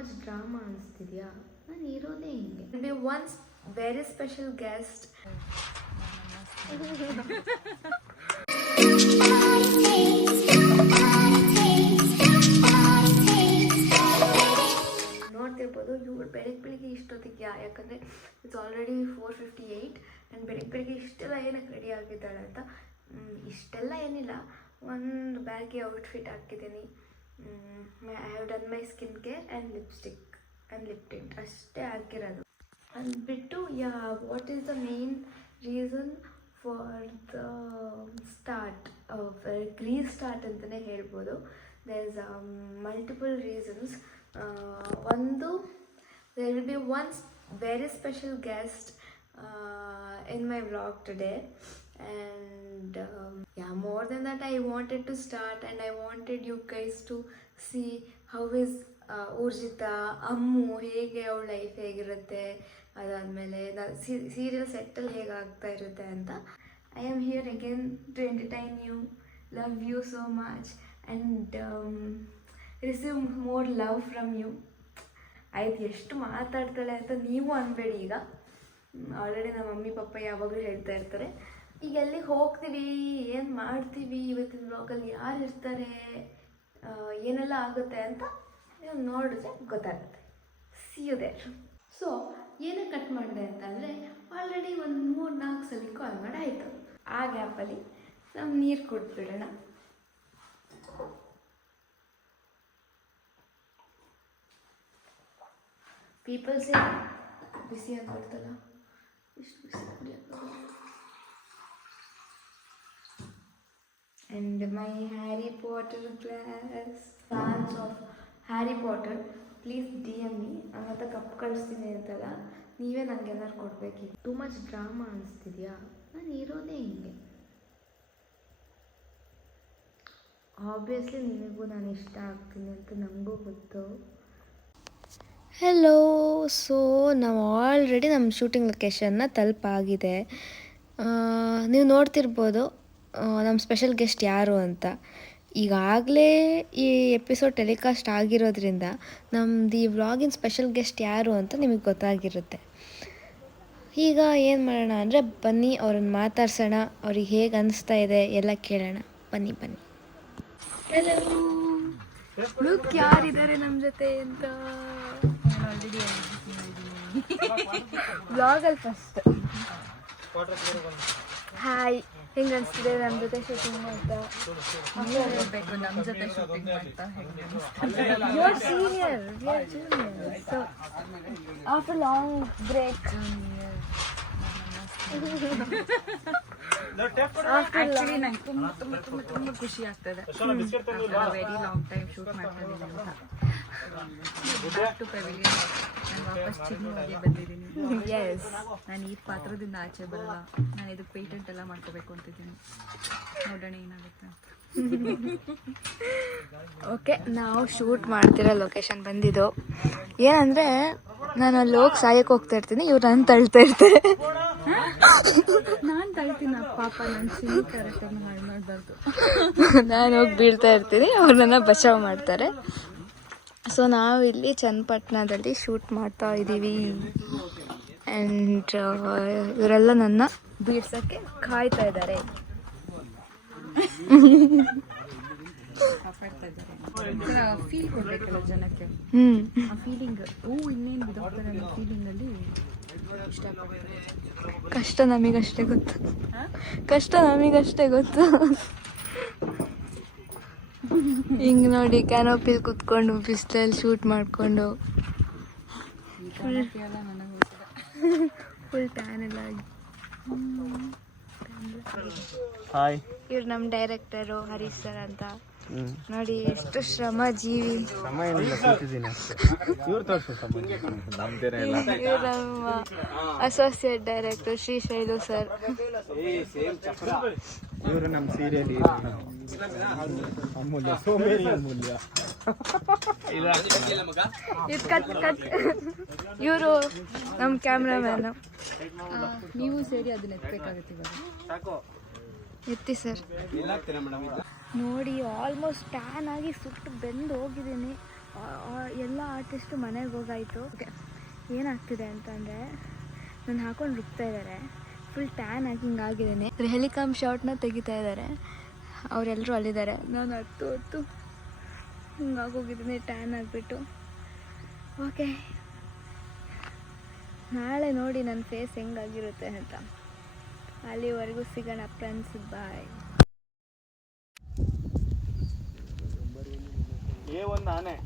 Much drama ಅನಿಸ್ತಿದ್ಯಾ? ನಾನು ಇರೋದೇ ಹಿಂಗೆ. B once very special guest. ನೋಡ್ತಿರ್ಬೋದು ಇವ್ರು ಬೆಳಿಗ್ಗೆ ಇಷ್ಟೊತ್ತಿಗೆ, ಯಾಕಂದರೆ ಇಟ್ಸ್ ಆಲ್ರೆಡಿ 4:58 ಆ್ಯಂಡ್ ಬೆಳಿಗ್ಗೆ ಇಷ್ಟೆಲ್ಲ ಏನಕ್ಕೆ ರೆಡಿ ಆಗಿದ್ದಾಳೆ ಅಂತ. ಇಷ್ಟೆಲ್ಲ ಏನಿಲ್ಲ, ಒಂದು ಬ್ಯಾಗಿ ಔಟ್ಫಿಟ್ ಹಾಕಿದ್ದೀನಿ. I have done my skin care and lipstick and lip tint ಅಷ್ಟೇ ಹಾಕಿರೋದು. ಅಂದ್ಬಿಟ್ಟು what is the main reason for the start restart ಅಂತಲೇ ಹೇಳ್ಬೋದು. There is multiple reasons. ಒಂದು, there will be one very special guest in my vlog today, and more than that I wanted to start and I wanted you guys to see how is ಊರ್ಜಿತಾ ಅಮ್ಮು ಹೇಗೆ ಅವಳ life ಹೇಗಿರುತ್ತೆ, ಅದಾದಮೇಲೆ serial ಸೆಟ್ಟಲ್ಲಿ ಹೇಗೆ ಆಗ್ತಾ ಇರುತ್ತೆ ಅಂತ. I am here again to entertain you, love you so much and receive more love from you. ಆಯ್ತು, ಎಷ್ಟು ಮಾತಾಡ್ತಾಳೆ ಅಂತ ನೀವು ಅನ್ಬೇಡಿ. ಈಗ ಆಲ್ರೆಡಿ ನಮ್ಮ ಮಮ್ಮಿ ಪಪ್ಪ ಯಾವಾಗಲೂ ಹೇಳ್ತಾ ಇರ್ತಾರೆ, ಈಗ ಎಲ್ಲಿಗೆ ಹೋಗ್ತೀವಿ, ಏನು ಮಾಡ್ತೀವಿ, ಇವತ್ತಿನ ಬ್ಲಾಗಲ್ಲಿ ಯಾರು ಇರ್ತಾರೆ, ಏನೆಲ್ಲ ಆಗುತ್ತೆ ಅಂತ ನೀವು ನೋಡಿದ್ರೆ ಗೊತ್ತಾಗುತ್ತೆ. See you there. ಸೊ ಏನಕ್ಕೆ ಕಟ್ ಮಾಡಿದೆ ಅಂತಂದರೆ, ಆಲ್ರೆಡಿ ಒಂದು 3-4 ಸಲ ಕಾಲ್ ಮಾಡಿ ಆಯಿತು. ಆ ಗ್ಯಾಪಲ್ಲಿ ನಾವು ನೀರು ಕುಡಿದ್ಬಿಡೋಣ. ಪೀಪಲ್ಸ್ ಬಿಸಿ ಅಂತ ಬರ್ತಲ್ಲ, ಇಷ್ಟು ಬಿಸಿ ಕುಡಿಯೋಕ್ಕಾಗಲ್ಲ. And my Harry Potter glass. Fans of Harry Potter please DM me. ಅವತ್ತ ಕಪ್ ಕಳಿಸ್ತೀನಿ ಅಂತಲ್ಲ, ನೀವೇ ನನಗೆ ಏನಾರು ಕೊಡಬೇಕಿತ್ತು. ಟೂ ಮಚ್ ಡ್ರಾಮಾ ಅನಿಸ್ತಿದ್ಯಾ? ನಾನು ಇರೋದೇ ಹಿಂಗೆ. ಆಬ್ವಿಯಸ್ಲಿ ನಿನಗೂ ನಾನು ಇಷ್ಟ ಆಗ್ತೀನಿ ಅಂತ ನನಗೂ ಗೊತ್ತು. ಹೆಲೋ. ಸೊ ನಾವು ಆಲ್ರೆಡಿ ನಮ್ಮ ಶೂಟಿಂಗ್ ಲೊಕೇಶನ್ನ ತಲುಪಾಗಿದೆ. ನೀವು ನೋಡ್ತಿರ್ಬೋದು ನಮ್ಮ ಸ್ಪೆಷಲ್ ಗೆಸ್ಟ್ ಯಾರು ಅಂತ. ಈಗಾಗಲೇ ಈ ಎಪಿಸೋಡ್ ಟೆಲಿಕಾಸ್ಟ್ ಆಗಿರೋದ್ರಿಂದ ನಮ್ಮದು ಈ ವ್ಲಾಗಿನ ಸ್ಪೆಷಲ್ ಗೆಸ್ಟ್ ಯಾರು ಅಂತ ನಿಮಗೆ ಗೊತ್ತಾಗಿರುತ್ತೆ. ಈಗ ಏನು ಮಾಡೋಣ ಅಂದರೆ, ಬನ್ನಿ ಅವ್ರನ್ನ ಮಾತಾಡ್ಸೋಣ, ಅವ್ರಿಗೆ ಹೇಗೆ ಅನಿಸ್ತಾ ಇದೆ ಎಲ್ಲ ಕೇಳೋಣ. ಬನ್ನಿ. ಹೆಲೋ, ಲುಕ್ ಯಾರಿದ್ದಾರೆ ನಮ್ಮ ಜೊತೆ ಅಂತ. ಬ್ಲಾಗಲ್ಲಿ ಫಸ್ಟ್ ಹಾಯ್, ಹೆಂಗೆ ಅನಿಸ್ತಿದೆ ನಮ್ಮ ಜೊತೆ ಶೂಟಿಂಗ್ ಮಾಡ್ತಾ? ಹೇಳ್ಬೇಕು, ನಮ್ಮ ಜೊತೆ ಶೂಟಿಂಗ್ ಮಾಡ್ತಾ you are senior, we are junior. So after long break, actually ನಂಗೆ ತುಂಬ ಖುಷಿ ಆಗ್ತದೆ. ವೆರಿ ಲಾಂಗ್ ಟೈಮ್ ಶೂಟ್ ಮಾಡ್ತಾ ಇದ್ದೀನಿ ಅಂತ. Back to pavilion. ನಾನು ವಾಪಸ್ ಚಿನ್ನೋಗೆ ಬಂದಿದ್ದೀನಿ. ಎಸ್, ನಾನು ಈ ಪಾತ್ರದಿಂದ ಆಚೆ ಬರಲ್ಲ. ನಾನು ಇದಕ್ಕೆ ಪೇಟೆಂಟ್ ಎಲ್ಲ ಮಾಡ್ಕೋಬೇಕು ಅಂತಿದ್ದೀನಿ. ನೋಡೋಣ ಏನಾಗುತ್ತೆ ಅಂತ. ಓಕೆ, ನಾವು ಶೂಟ್ ಮಾಡ್ತಿರೋ ಲೊಕೇಶನ್ ಬಂದಿದ್ದು. ಏನಂದರೆ, ನಾನು ಅಲ್ಲಿ ಹೋಗಿ ಸಾಯಕ್ಕೆ ಹೋಗ್ತಾ ಇರ್ತೀನಿ, ಇವ್ರು ನಾನು ತಳ್ತಾ ಇರ್ತಾರೆ. ನಾನು ತಳ್ತೀನಿ ಪಾಪ, ನನ್ನ ಸಿನಿ ಕ್ಯಾರೆಕ್ಟರ್ನ ಹಾಳು ಮಾಡಬಾರ್ದು. ನಾನು ಹೋಗಿ ಬೀಳ್ತಾ ಇರ್ತೀನಿ, ಅವ್ರು ನನ್ನ ಬಚಾವ್ ಮಾಡ್ತಾರೆ. ಸೊ ನಾವಿಲ್ಲಿ ಚನ್ನಪಟ್ಟಣದಲ್ಲಿ ಶೂಟ್ ಮಾಡ್ತಾ ಇದ್ದೀವಿ. ಆ್ಯಂಡ್ ಇವರೆಲ್ಲ ನನ್ನ ಬೀಳ್ಸೋಕ್ಕೆ ಕಾಯ್ತಾ ಇದ್ದಾರೆ. ಫೀಲ್ ಕೊಡ್ಬೇಕಲ್ಲ ಜನಕ್ಕೆ, ಆ ಫೀಲಿಂಗ್. ಇನ್ನೇನು ಬಿದ್ದೋಗ್ತಾರೆ ಅನ್ನೋ ಫೀಲಿಂಗಲ್ಲಿ ಇಷ್ಟಪಡ್ತಾರೆ. ಕಷ್ಟ ನಮಗಷ್ಟೇ ಗೊತ್ತು. ಹಿಂಗೆ ನೋಡಿ, ಕ್ಯಾನೋಪಿಲಿ ಕುತ್ಕೊಂಡು ಬಿಸಿಲಲ್ಲಿ ಶೂಟ್ ಮಾಡಿಕೊಂಡು ಫುಲ್ ಟ್ಯಾನ್ ಎಲ್ಲ ಆಗಿ. ಹಾಯ್, ಇವ್ರು ನಮ್ಮ ಡೈರೆಕ್ಟರು ಹರೀಶ್ ಸರ್ ಅಂತ. ನೋಡಿ ಎಷ್ಟು ಶ್ರಮ ಜೀವಿ. ಇವ್ರು ನಮ್ಮ ಅಸೋಸಿಯೇಟ್ ಡೈರೆಕ್ಟರ್ ಶ್ರೀಶೈಲು ಸರ್. ಇವರು ನಮ್ಮ ಸೀರಿಯಲ್ ಅಮೂಲ್ಯ, ಸೋಮೇರಿ ಅಮೂಲ್ಯ. ಇದು ಕಟ್. ಇವರು ನಮ್ಮ ಕ್ಯಾಮ್ರಾಮ್ಯಾನು. ನೀವು ಸೇರಿ ಅದನ್ನ ಎತ್ತಬೇಕಾಗುತ್ತೆ ಇವಾಗ. ಎತ್ತಿ ಸರ್. ನೋಡಿ, ಆಲ್ಮೋಸ್ಟ್ ಟ್ಯಾನ್ ಆಗಿ ಸುಟ್ಟು ಬೆಂದು ಹೋಗಿದ್ದೀನಿ. ಎಲ್ಲ ಆರ್ಟಿಸ್ಟು ಮನೆಗೆ ಹೋಗಾಯಿತು. ಏನಾಗ್ತಿದೆ ಅಂತಂದರೆ ನಾನು ಹಾಕೊಂಡು ರುಬ್ತಾ ಇದ್ದಾರೆ, ಫುಲ್ ಟ್ಯಾನ್ ಆಗಿ ಹಿಂಗಾಗಿದ್ದೇನೆ. ಹೆಲಿಕಾಮ್ ಶಾಟ್ನ ತೆಗಿತಾ ಇದ್ದಾರೆ, ಅವರೆಲ್ಲರೂ ಅಲ್ಲಿದ್ದಾರೆ. ನಾನು ಹೊತ್ತು ಹಿಂಗಾಗೋಗಿದ್ದೀನಿ ಟ್ಯಾನ್ ಆಗಿಬಿಟ್ಟು. ಓಕೆ, ನಾಳೆ ನೋಡಿ ನನ್ನ ಫೇಸ್ ಹೆಂಗಾಗಿರುತ್ತೆ ಅಂತ. ಅಲ್ಲಿವರೆಗೂ ಸಿಗೋಣ ಫ್ರೆಂಡ್ಸ್, ಬಾಯ್. A1 ನಾನೇ